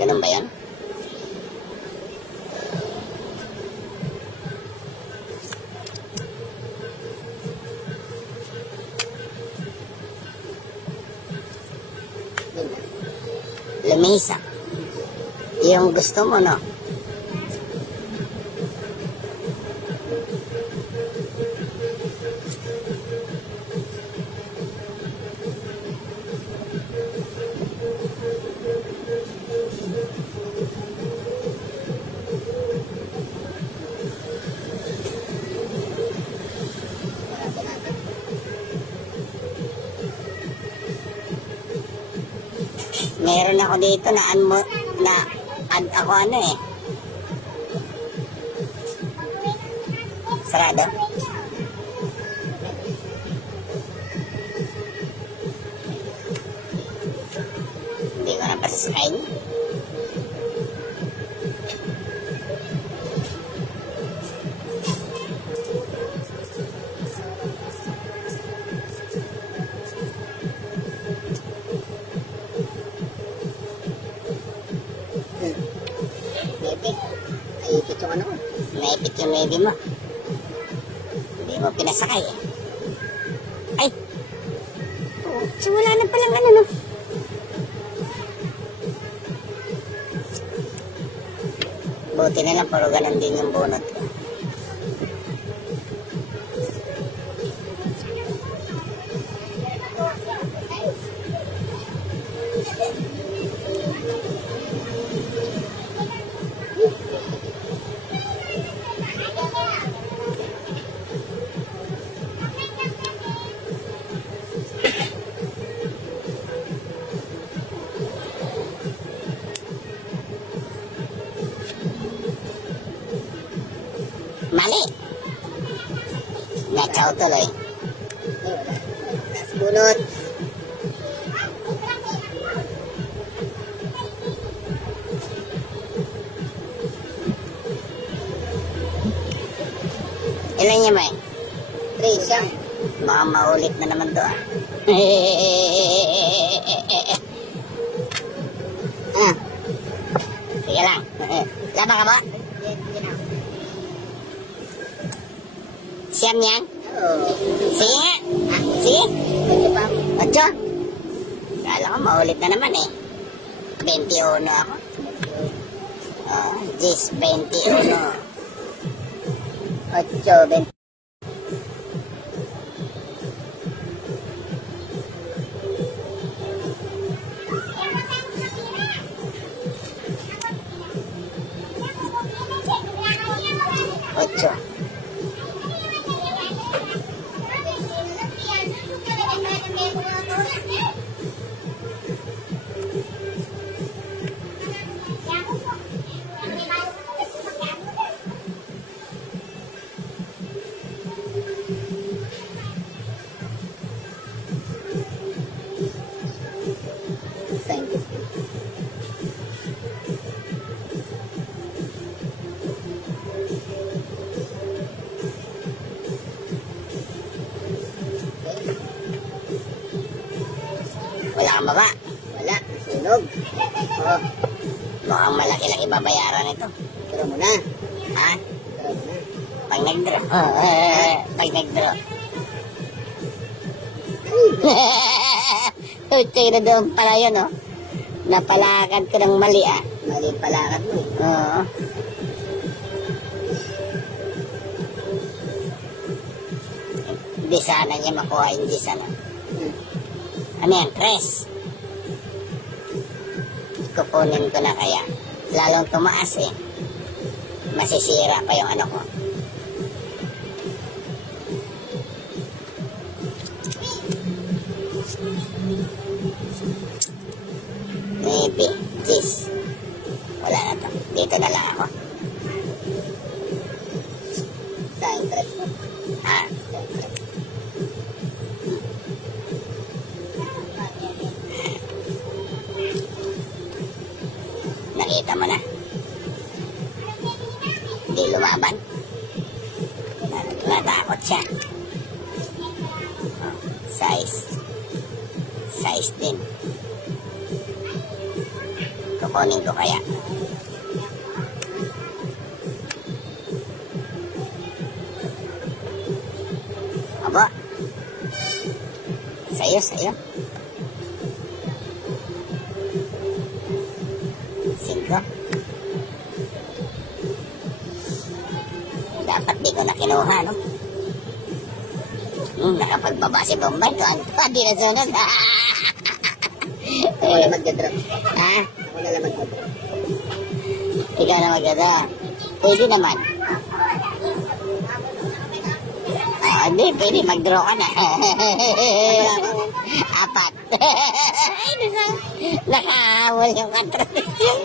Ganun ba yun? Lamesa. Yung gusto mo, no? Meron ako dito na add ako ano eh. Sarado. Hindi ko na pasasakin. Naipit yung ano ko. Naipit yung maybe mo. Hindi mo pinasakay eh. Ay! Oh, so wala na palang ano no. Buti na lang pero ganun din yung bunot ko. Mali. Natsaw tuloy. Nas bunot. Ilan niya ba eh? 3 siya. Baka maulit na naman to ah. Sige lang. Laba ka ba? Siyam yan? Oo. Sige nga. Sige. 8. Kala ko maulit na naman eh. 21 ako. 21. 8, 20. Wala kang baba? Wala. Sunog. Oh. Mukhang malaki-laki babayaran ito. Tira mo na. Ha? Tira mo na. Pag nag-draw. Pag nag-draw. Tira doon pala yun, oh. Napalakad ko ng mali, ah. Mali palakad mo. Oo. Hindi sana niya makuha, hindi sana. Ano yan? 3. Kukunin ko na kaya. Lalong tumaas eh. Masisira pa yung ano ko. Maybe. Jeez. Wala na to. Dito na lang ako. Sa interest mo? Ah. Nakita mo na. Hindi lumaban. Natakot siya. Oh, size din. Kukunin ko kaya. Aba. Sa'yo. Singko. Dapat di ko na kinuha, no? Nakapagbaba si Bombay. Di na sunod. Ako na magdadrop. Ha? Ako na lang magdadrop. Ikaw na maganda. Pwede naman. Hindi, pwede mag-draw ka na. Apat. Nakahabol yung contradiction.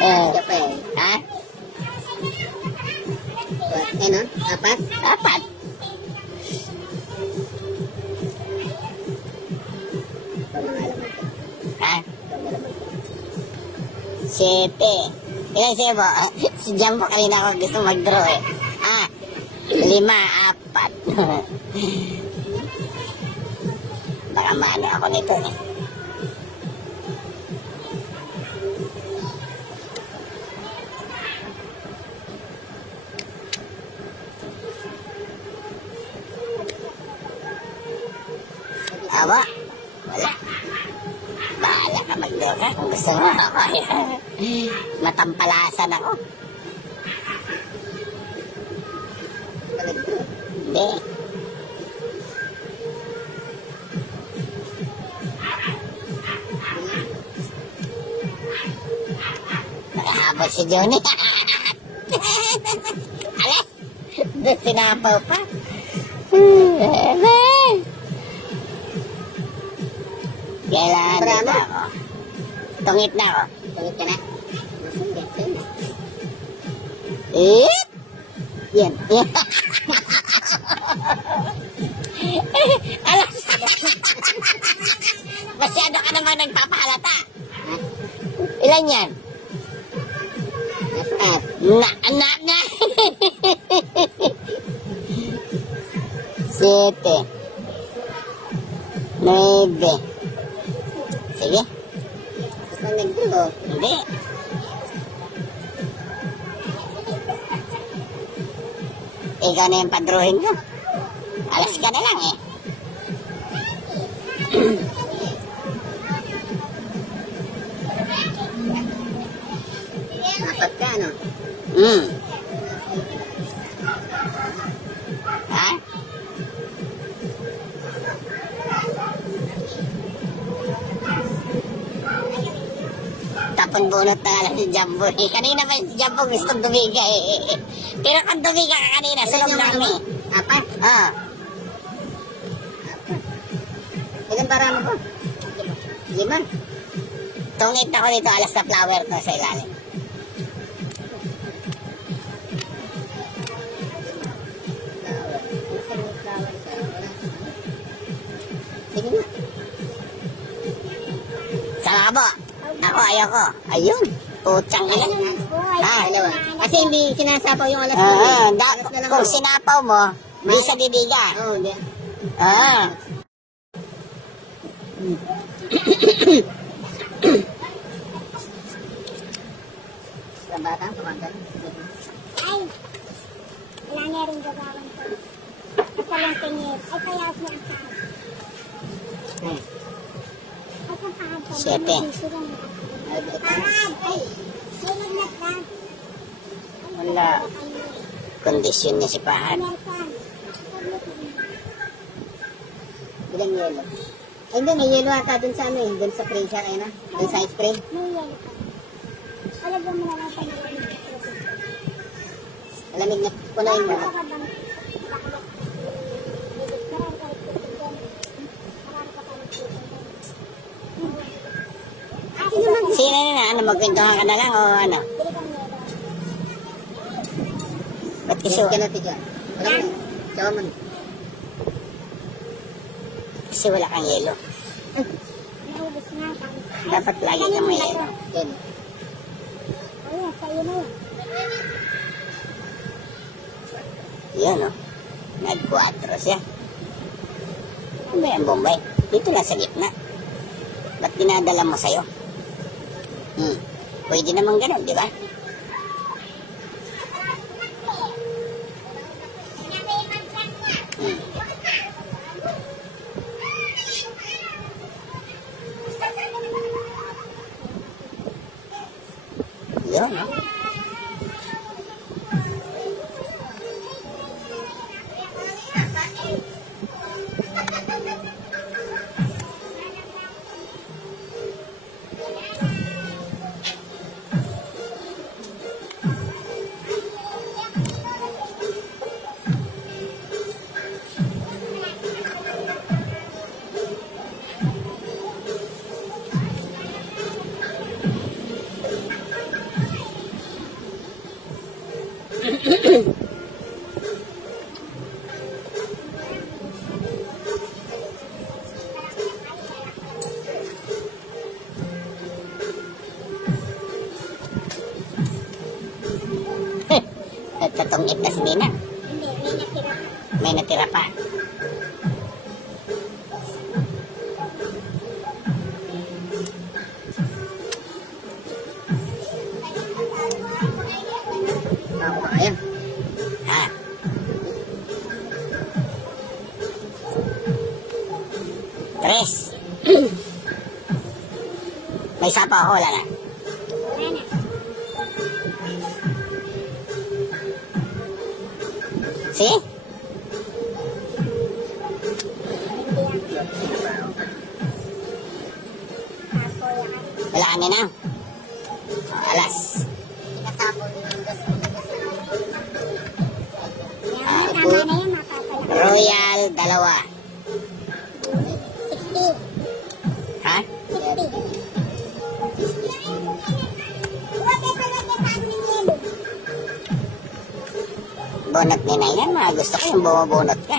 Siya pa eh. Ha? Ano? Apat? Apat. Ha? 7. Ilan siya ba? Si Jumbo kanina ako gusto mag-draw eh. 5, 4. Baka maano ako nito eh. Awa? Wala. Bahala ka mag-draw ka kung gusto mo. Matampalasan ako. Hindi. Nakahabol si Johnny. Alas! Doon sinapaw pa. Kailangan dito ako. Tungit na ako. Tungit ka na? Eh? Yan. Alas! Masyado ka naman nagpapahalata. Ilan yan? Na. 7. 9. Sige. Gusto nag-draw? Hindi. Ikaw na yung padruhin ko. Alas ka na lang eh. Apat ka, ano? Ha? Tapon bunot na lang si Jumbo eh. Kanina ba si Jumbo gustong dumiga eh. Pero kung dumiga ka kanina, sulog na kami. Apat? Ah. Ilan para mo ko? 5? Tungit ako dito, alas na flower to sa ilalim. Sige nga. Sama ba? Ako, ayoko. Ayun. Putsang ina. Dalawa. Kasi hindi sinasapaw yung alas Kung sinapaw mo, di sa didiga. Oo, hindi. Sa bata, pamangkin. Ay, wala nga rin gagawin ko. Basta lang tingin. Ay, kaya siya ang saan. Ay, kung saan ka. 7. Parad! Ay, sinagnat ka. Wala. Kondisyon niya si Pahad. Ilang yelo? Ay, hindi, may yelo ata dun sa ano eh. Dun sa freezer, ayun na. Dun sa ice cream. May yelo ka. Alagyan mo na lang tayo. Alamig na punayin mo. Sino na? Ano, magpintungan ka na lang o ano? Ba't Iso kasi, ka natin dyan. Wala mo. Tsawa mo. kasi wala kang yelo? Naubos na. Dapat lagi ka may yelo. Yan. Ayun, sa'yo na yun. Yun o. Nag-4 siya. Ano ba yan, Bombay? Dito lang sa gitna. Ba't dinadala mo sa'yo? Pwede naman ganun, di ba? Yun, no? Tatong itas din na. Hindi, may natira. May natira pa. Ayun. Ha? Tres. May isa pa ako, wala na. Wala na. See? Wala ka na. Alas. Sinasabog yung gusto. Yan, tama na yan, mapapala. Royal, dalawa. 60. Ha? 60. Huwag kayo pala kayo paano ng yelo. Bonot ni na yan. Mga gusto ko yung bumabunot ka.